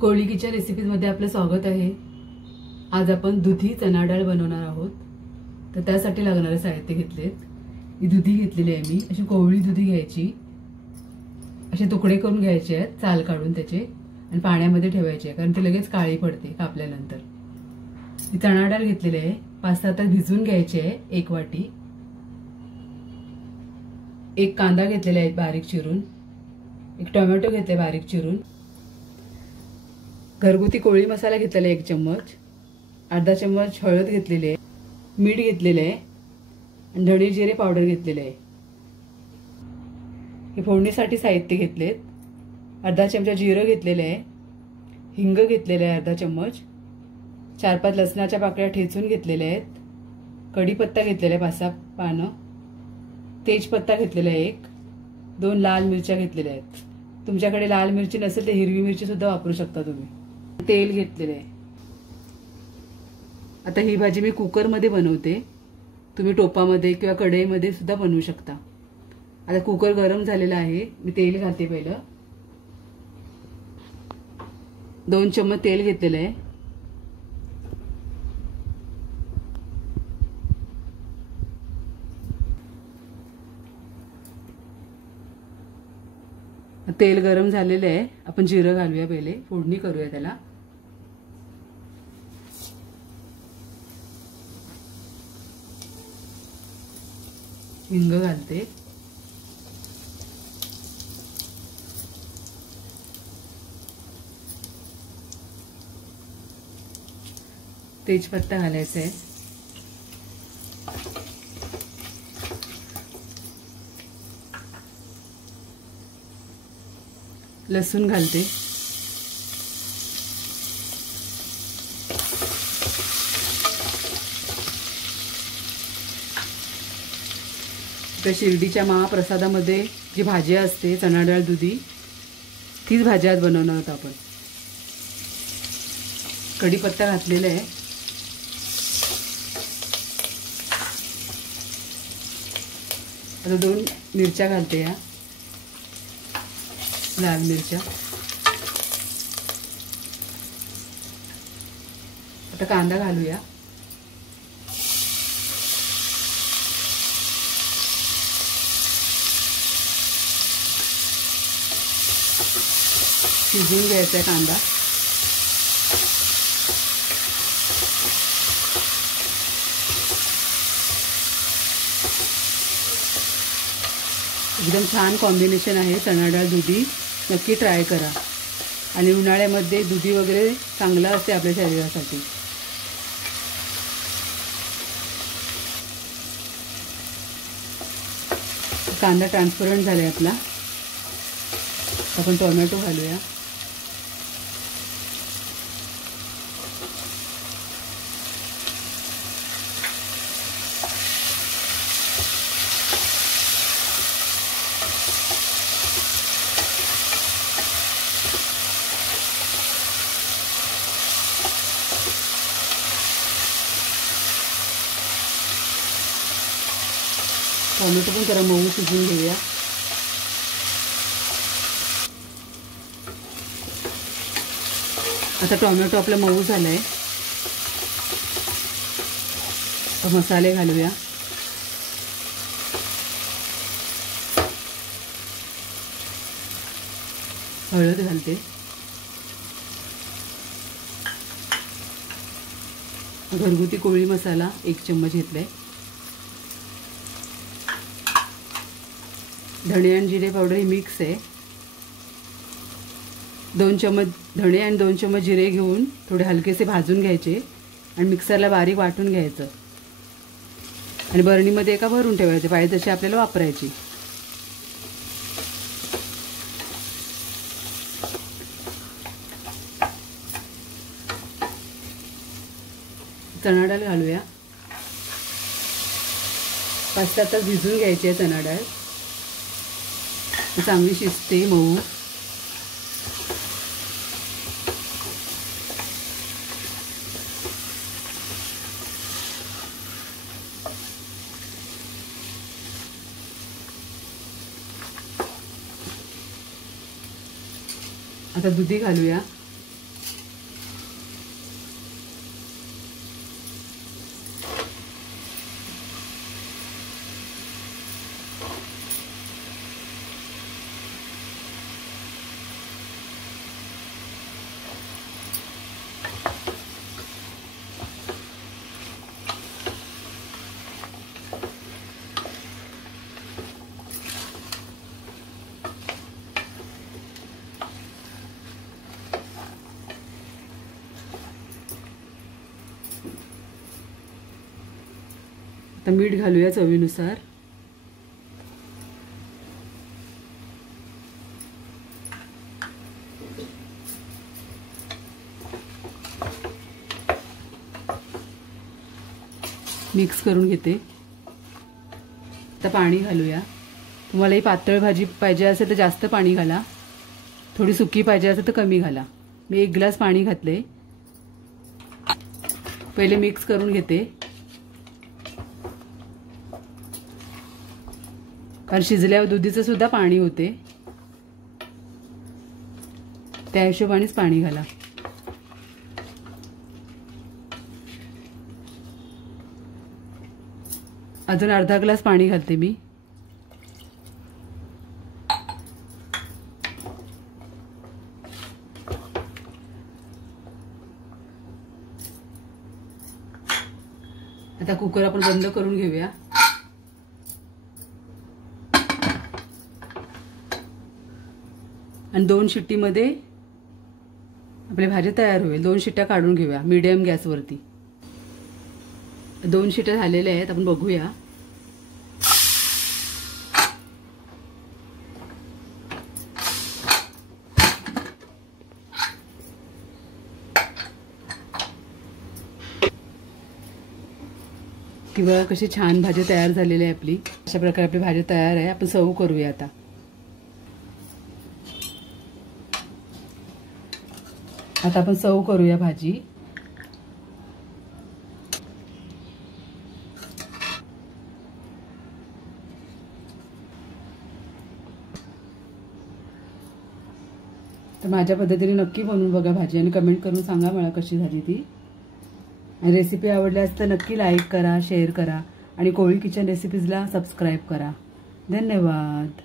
कोळी kitchen रेसिपीजमध्ये आपलं स्वागत आहे। आज आपण दुधी चना डाळ बनवणार आहोत। तर त्यासाठी लागणारे साहित्य घेतलेत। ही दुधी घेतलेली आहे मी, अशी कोवळी दुधी घ्यायची, असे तुकडे करून घ्यायचे आहेत, साल काढून त्याचे, आणि पाण्यामध्ये ठेवायचे आहे कारण ती लगेच काळी पडते कापल्यानंतर। ही चना डाळ घेतलेली आहे, 5-6 तास भिजवून घ्यायची आहे, 1 वाटी। एक कांदा घेतलेला आहे बारीक चिरून, एक टोमॅटो घेतले बारीक चिरून, घरगुती कोळी मसाला घेतलेला 1 चम्मच, अर्धा चम्मच हळद घेतलेली आहे, मीठ घेतलेले आहे आणि धणे जिरे पावडर घेतलेले आहे। हे फोडणीसाठी साहित्य घेतलेत। अर्धा चमचा जिरे घेतलेले आहे, हिंग घेतलेले आहे अर्धा चम्मच, 4-5 लसणाच्या पाकळ्या ठेचून घेतलेल्या आहेत, कढीपत्ता घेतलेला आहे 5-6 पानं, तेजपत्ता घेतलेला आहे 1, 2 लाल मिरच्या घेतलेल्या आहेत। तुमच्याकडे लाल मिरची नसेल तर हिरवी मिरची सुद्धा वापरू शकता तुम्ही। तेल घेतलेले आहे। आता ही भाजी मी कुकर मध्ये बनवते, तुम्ही टोपामध्ये किंवा कढईमध्ये सुद्धा बनवू शकता। आता कुकर गरम झालेला आहे, मी तेल घालते। पहिलं 2 चम्मच तेल घेतलेलं आहे। तेल गरम झालेले आहे, आपण जिरं घालूया, पहिले फोडणी करूया त्याला। हिंग घालते, तेजपत्ता घालायचा आहे, लसूण घालते, त्या शिर्डीच्या महाप्रसादामध्ये जी भाजी असते चना डाळ दुधी, तीच भाजी आज बनवणार आहोत आपण। कढीपत्ता घातलेला आहे, आता 2 मिरच्या घालते, या लाल मिरच्या। आता कांदा घालूया, शिजवून घ्यायचा आहे कांदा। एकदम छान कॉम्बिनेशन आहे चना डाळ दुधी, नक्की ट्राय करा। आणि उन्हाळ्यामध्ये दुधी वगैरे चांगलं असते आपल्या शरीरासाठी। कांदा ट्रान्सपरंट झालाय आपला, आपण टोमॅटो घालूया। टोमॅटो पण जरा मऊ शिजवून घेऊया। आता टोमॅटो आपला मऊ झालाय, तर मसाले घालूया। हळद घालते, घरगुती कोळी मसाला 1 चम्मच घेतलाय, धणे आणि जिरे पावडर ही मिक्स आहे। 2 चम्मच धणे आणि 2 चम्मच जिरे घेऊन थोडे हलकेसे भाजून घ्यायचे आणि मिक्सरला बारीक वाटून घ्यायचं आणि बरणीमध्ये एका भरून ठेवायचे, पाहिजे तसे आपल्याला वापरायची। चना डाळ घालूया, 5-7 तास भिजवून घ्यायची आहे चना डाळ, चांगली शिजते मऊ। आता दुधी घालूया। आता मीठ घालूया चवीनुसार. मिक्स करून घेते. आता पाणी घालूया. तुम्हाला ही पातळ भाजी पाहिजे असेल तर जास्त पाणी घाला, थोडी सुकी पाहिजे असेल तर कमी घाला. मी 1 ग्लास पाणी घातले. पहिले मिक्स करून घेते, कारण शिजल्यावर दुधीचं सुद्धा पाणी होते, त्या हिशोबानेच पाणी घाला. अजून अर्धा ग्लास पाणी घालते मी. आता कुकर आपण बंद करून घेऊया. आणि 2 शिट्टीमध्ये आपली भाजी तयार होईल. 2 शिट्ट्या काढून घेऊया मीडियम गॅसवरती. 2 शिट्ट्या झालेल्या आहेत, आपण बघूया. किंवा कशी छान भाजी तयार झालेली आहे आपली. अशा प्रकारे आपली भाजी तयार आहे. आपण सर्व करूया आता. आता आपण सर्व करूया भाजी. तर माझ्या पद्धतीने नक्की बनवून बघा भाजी आणि कमेंट करून सांगा मला कशी झाली ती. आणि रेसिपी आवडल्यास तर नक्की लाईक करा, शेअर करा आणि कोळी किचन रेसिपीजला सबस्क्राईब करा. धन्यवाद.